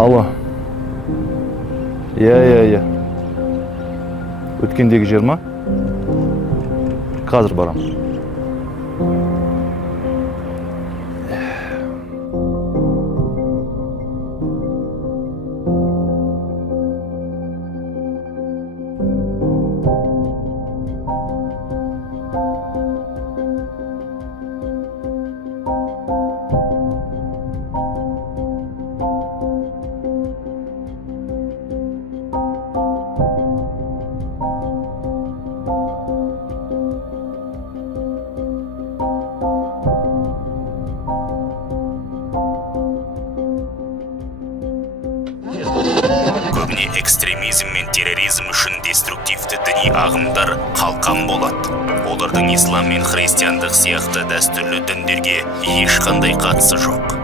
Алло. Иә. Өткендегі жер ма? Қазір барам. Көбіне экстремизм мен терроризм үшін деструктивті діни ағымдар қалқан болады. Олардың ислам мен христиандық сияқты дәстүрлі діндерге ешқандай қатысы жоқ.